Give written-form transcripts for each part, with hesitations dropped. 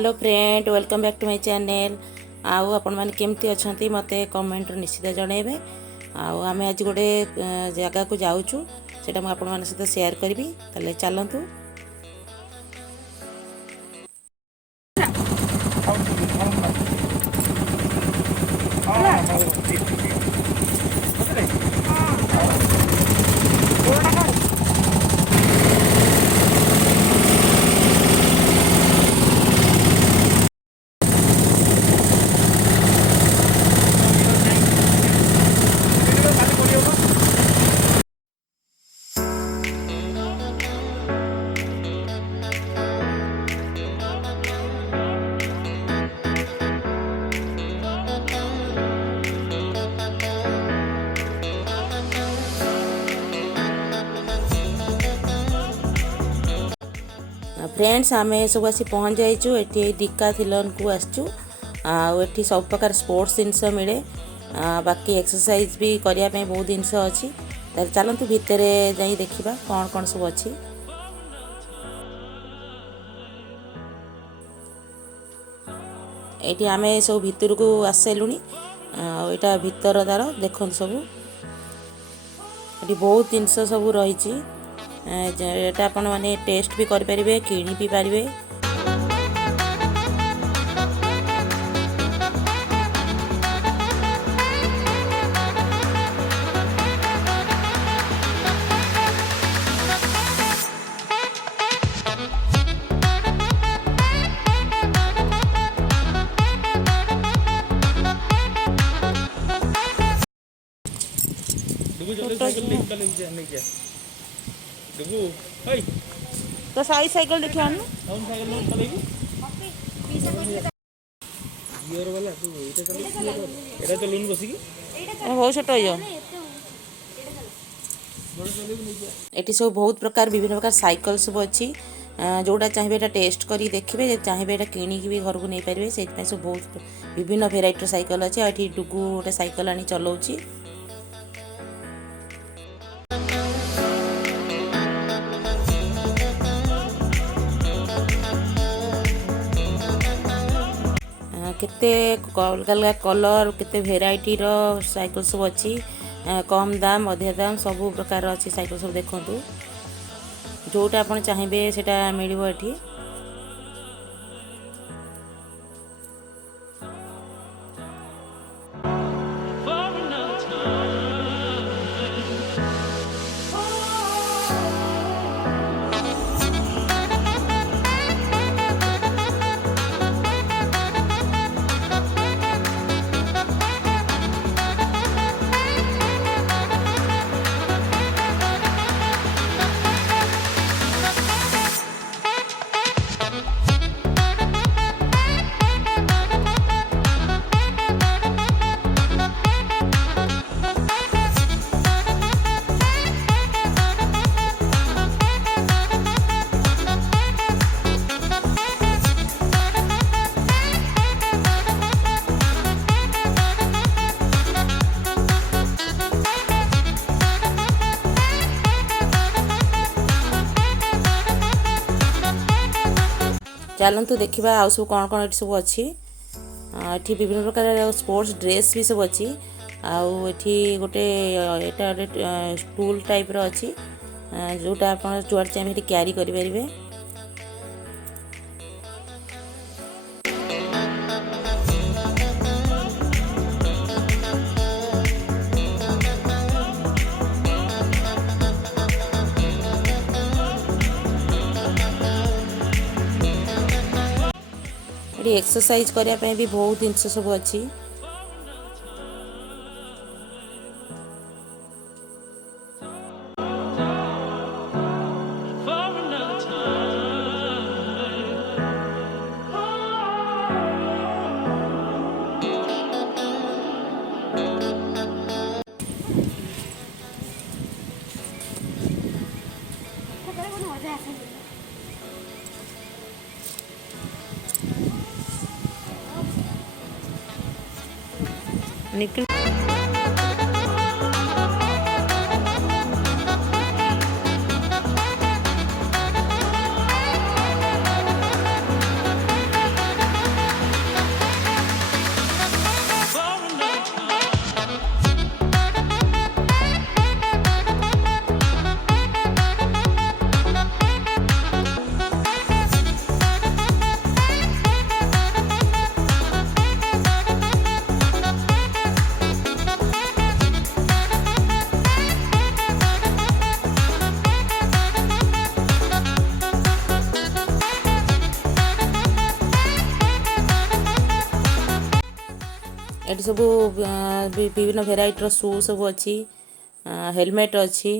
Hello friend, welcome back to my channel. आउ आपण माने केमती अछंती मते कमेंट निश्चित जणेबे। आमे आज गोटे जगह को जाऊछु, सेटा मैं आपण माने सहित शेयर करबी। तले चलंतु। फ्रेंड्स, आम सब आसी पहुँच जाइचु। एठी डिकाथलॉन को आसचु। एठी सब प्रकार स्पोर्ट्स जिनस मिले। बाकी एक्सरसाइज भी करने पे बहुत जिनस अच्छी। चलतु भितर जाई देखिबा कौन कौन सब अच्छी। एठी आमे सब भितर को आसलुनी। एटा भितर तार देखन सब एठी बहुत जिनस सब रही। एटा आपण माने टेस्ट भी कर परिबे, किनी भी पारिबे। तो साई साइकिल देखिए आनु कौन साइकिल नो चलेगी गियर वाला तू एटा चले एटा चलून बसी की बहुत छोट हो एटी सब बहुत प्रकार विभिन्न प्रकार साइकिल सब अच्छी। जोड़ा चाहिए एटा टेस्ट करी देखिबे, चाहिए एटा किनी की भी घर को नहीं पारिबे। सेति पय सब बहुत विभिन्न वेराइटी साइकिल अच्छी। एठी डुगु गोटे साइकिल आनी चलाउची। केते अलग अलग कलर, केते वेराइटी रो साइकिल सब अच्छी। कम दाम, अधिक दाम, सब प्रकार अच्छी साइकिल सब देखंतु। जोटा आपण चाहिए सेटा मिलिबो एठी। चलतु देखा आउ सब कौन कौन ये सब अच्छी। ये विभिन्न प्रकार स्पोर्ट्स ड्रेस भी सब अच्छी। आठी गोटे यहाँ गोटे स्टूल टाइप रो अच्छी, जोटा आप जुआड़ चाहिए क्यारी करें। एक्सरसाइज करने भी बहुत जिनस सब अच्छी। निकल एटी सब विभिन्न भेराइटर शू सब अच्छी हेलमेट अच्छी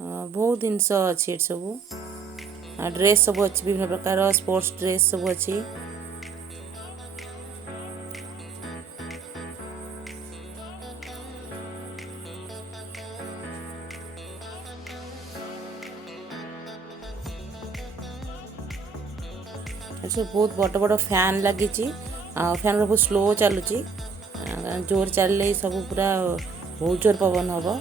बहुत जिनस अच्छी एटी सब ड्रेस सब अच्छी विभिन्न प्रकार स्पोर्ट्स ड्रेस सब अच्छी सब बहुत बड़ बड़ फैन लगी फैन बहुत स्लो चलुची जोर चलले सब पूरा बहुत जोर पवन हम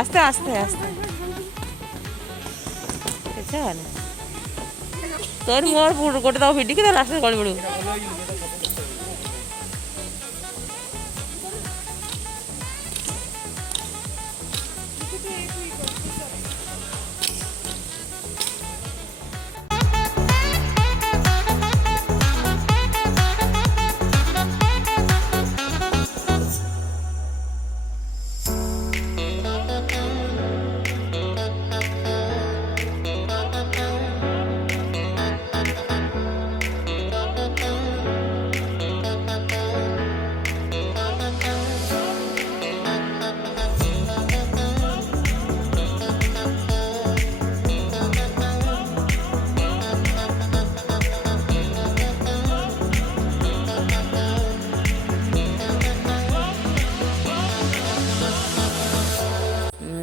आस्ते आस्ते आस्ते तोर मोर गोटे दब भिडिकी लास्ट गली बेलू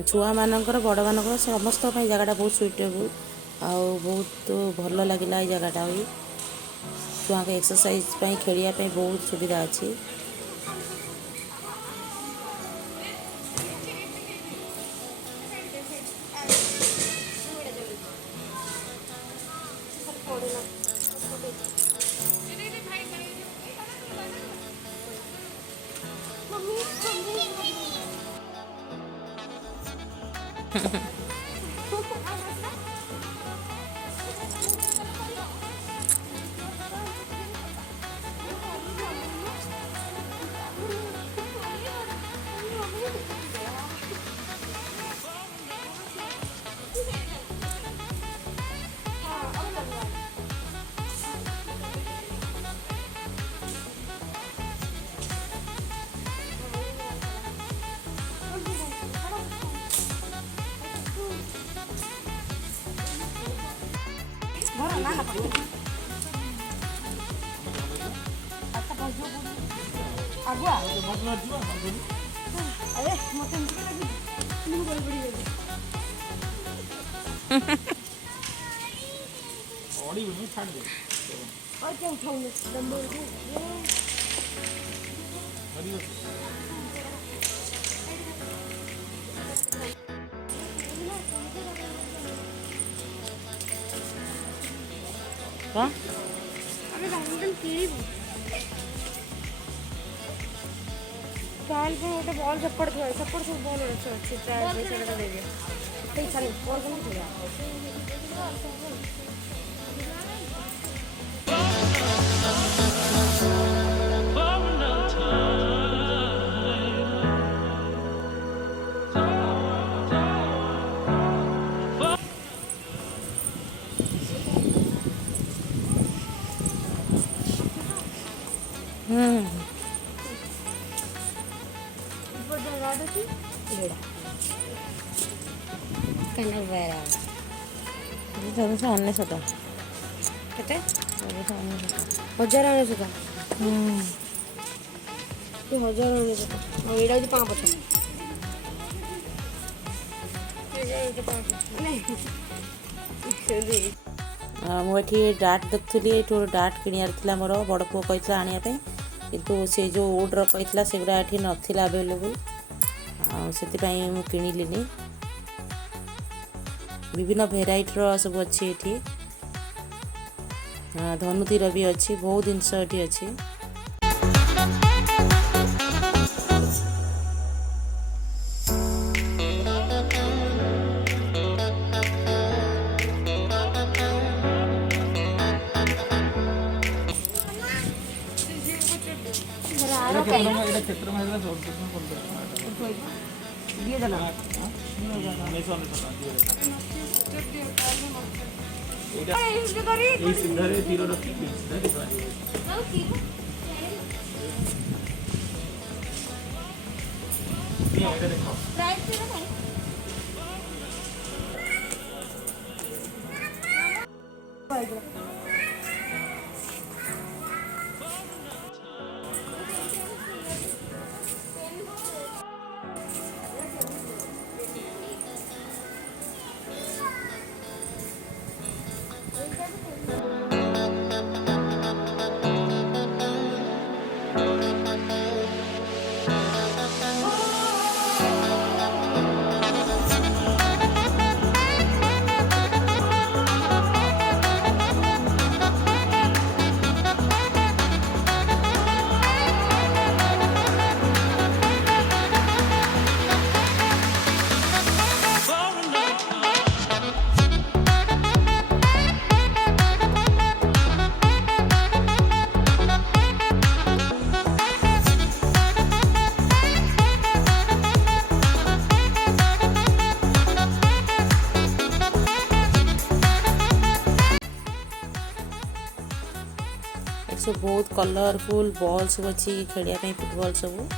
छुआ मानकर बड़ मानकर समस्त जगह बहुत सुइटेबल बहुत भल लगे जगटा भी छुआ के एक्सरसाइज खेलने बहुत सुविधा अच्छी ट्रायल गोटे बॉल सेपट थोड़ा सेपट सब बॉल अच्छी ट्रायल पैसा देवे सारी बॉल कमी अनेशत के 1000 अनेशत 1000 अनेशत यहाँ 5 मुझे डाट देखुली ये डाट किणार मोर बड़ पुओ कही आने किंतु से जो वुड्र कही से गुड़ा ये नाला अवेलेबल से मु किणिलिनी विभिन्न भेराइटर सब अच्छी ये धनुतीर भी अच्छी बहुत जिनस ये अच्छी। सब बहुत कलरफुल बॉल सब अच्छी खेलिया फुटबॉल सब।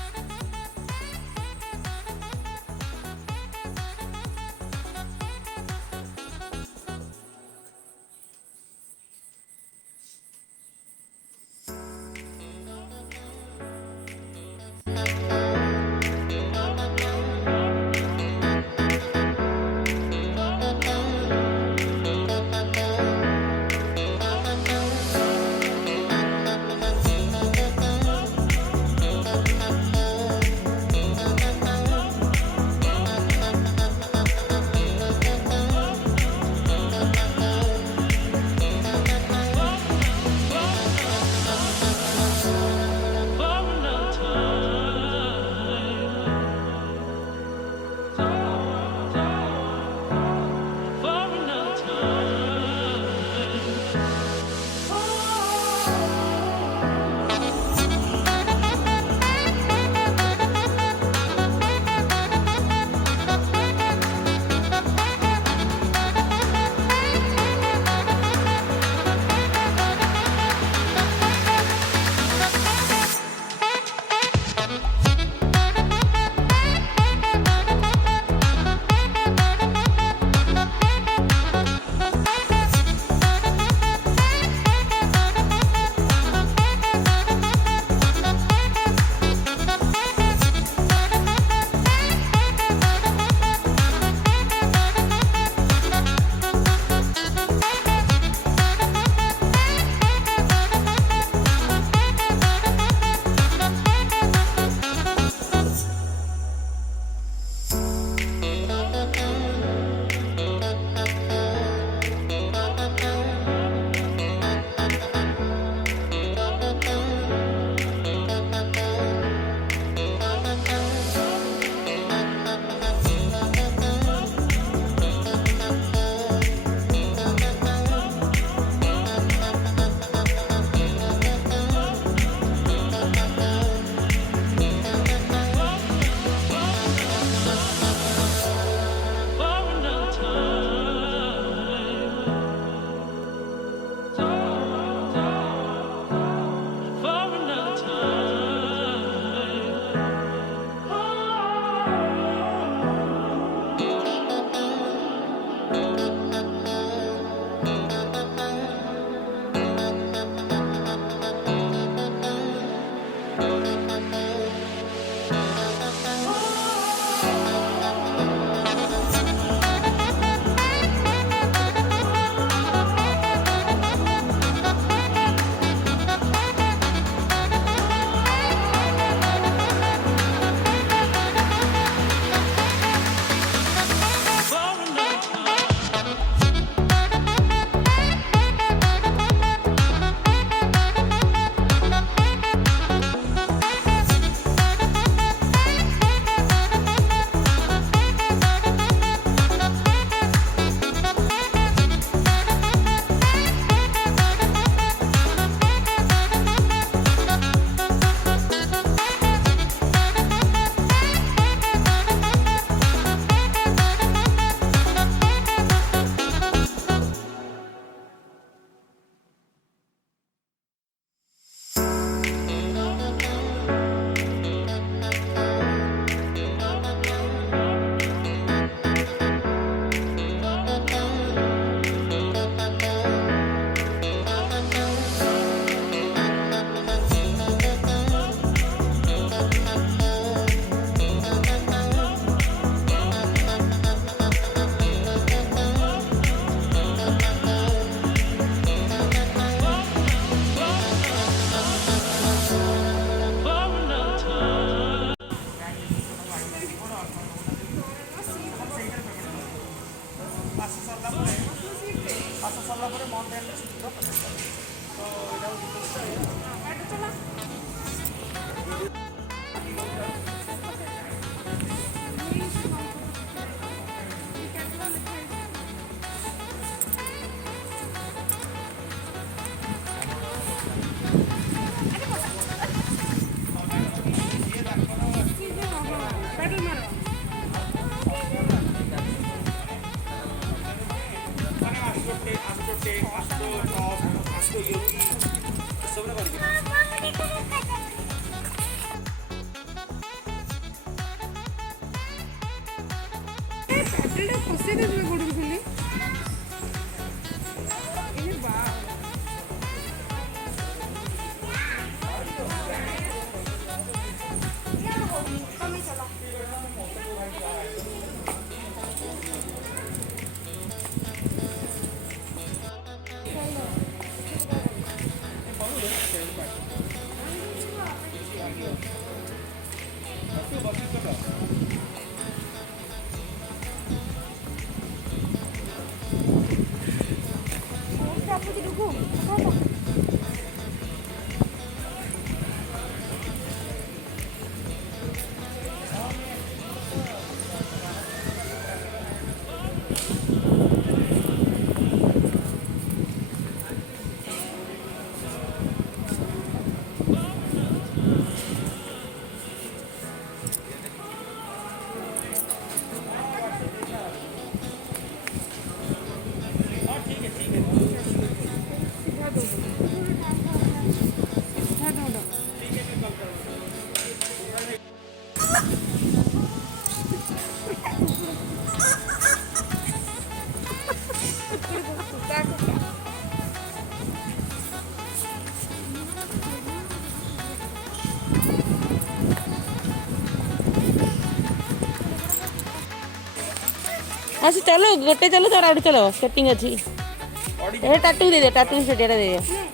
हाँ से चलो गोटे चलो तार आउट चलो सेटिंग अच्छी ये टाटू दे दे टाटू सेटिया दे दे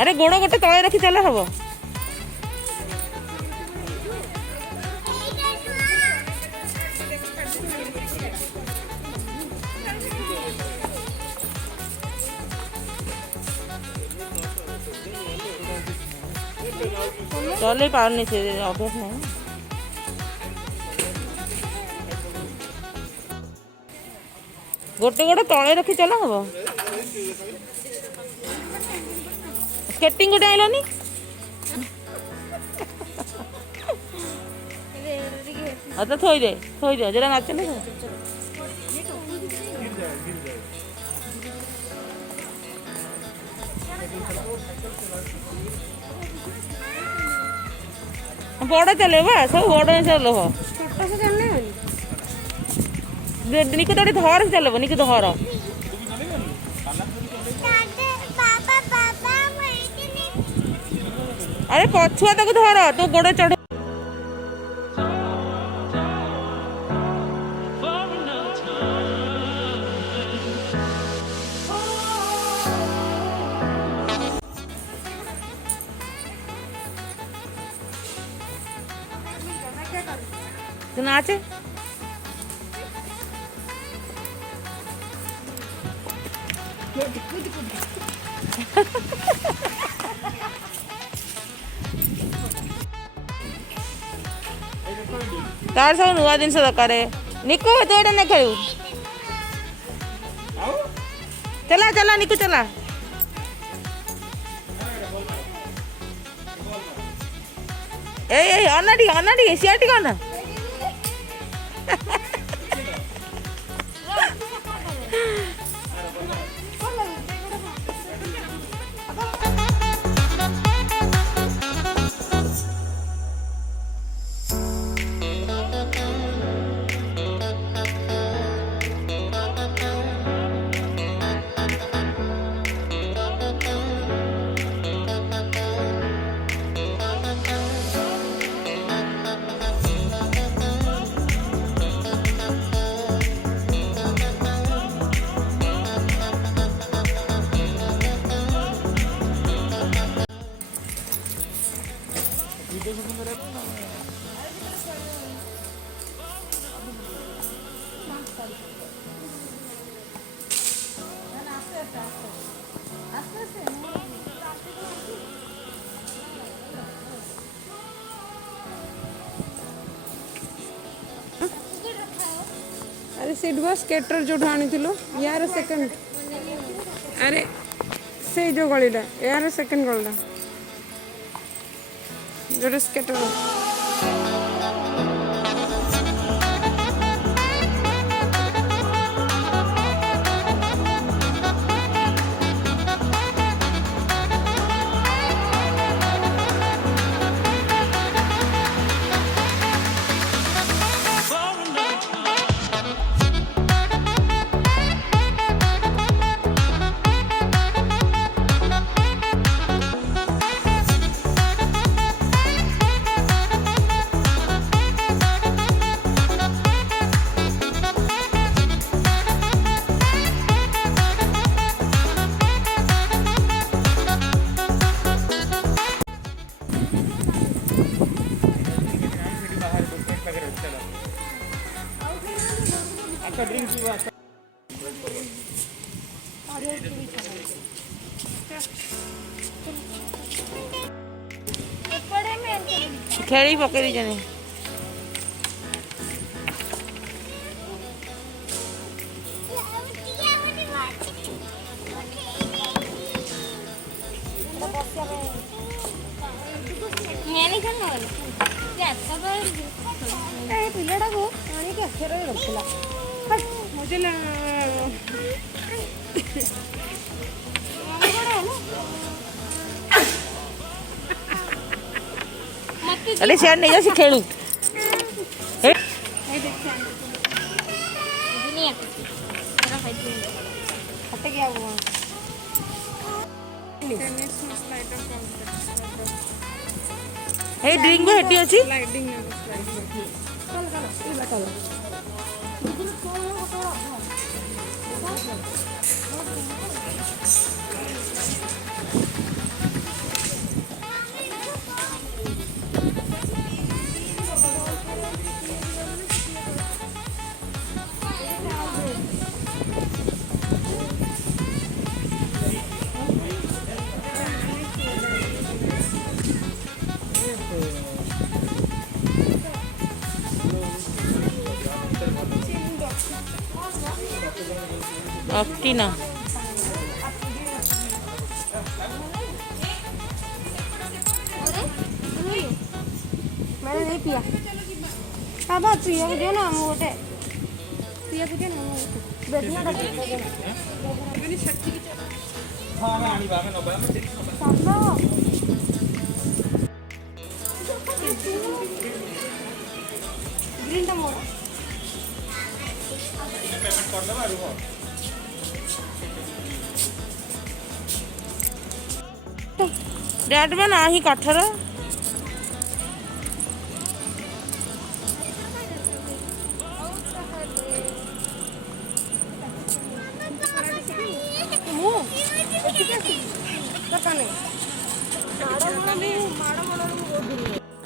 अरे गोड़ गोटे तले रखी चल हम चल पारनी से अभ्यास नहीं गोटे गोटे तले रखी चल हम स्केटिंग गोटे आइलानी तो थोई दे जरा नाचने बड़ा चले सब बड़ा चलो निको तो धर चलो निको धर अरे पछुआ तक धर तो गोड़ चढ़ तू नाचे तार सब नुआ जिन दरकार निको तू ये नहीं खेलू चला चला निको चला ए अन्नाटी सियाटी कौन सीट बस स्केटर जो आनी यार सेकंड अरे से जो गलीटा यार सेकंड गलीटा जो स्केटर खेली पकड़ी जाने पिलाटा को रखला मुझे अरे शेयर नहीं जा खेलू हे ड्रिंक भी हेटी अछि अक्टिना मैंने नहीं पिया अब पिया को दे ना हम गोटे पिया को दे ना बेदना मैंने शक्ति की हां मैं आनी बा में नबा में सामना ग्रीन टा मोर पेमेंट कर दबा रुको डैड में ना ही काठर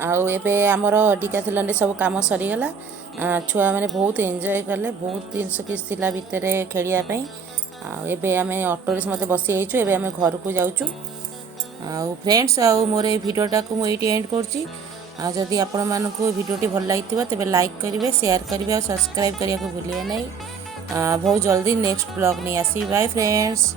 आउ एबे आमर डिकाथलन रे सब काम सरीगला छुआ मैंने बहुत एंजॉय कले बहुत जिनस किस थिला भितर खेलिया पई एबे आमे ऑटो रे मते बसी आइछु एबे आमे घर को जाउछु फ्रेंड्स मोर ये भिडियोटा को मुझे एंड करछि जदि आपण मानकु भिडियोटी भल लागिथिबा तबे लाइक करिवे शेयर करिवे और सब्सक्राइब करिया को भूलिए नहीं बहुत जल्दी नेक्स्ट ब्लॉग नहीं आसी बाय फ्रेंड्स।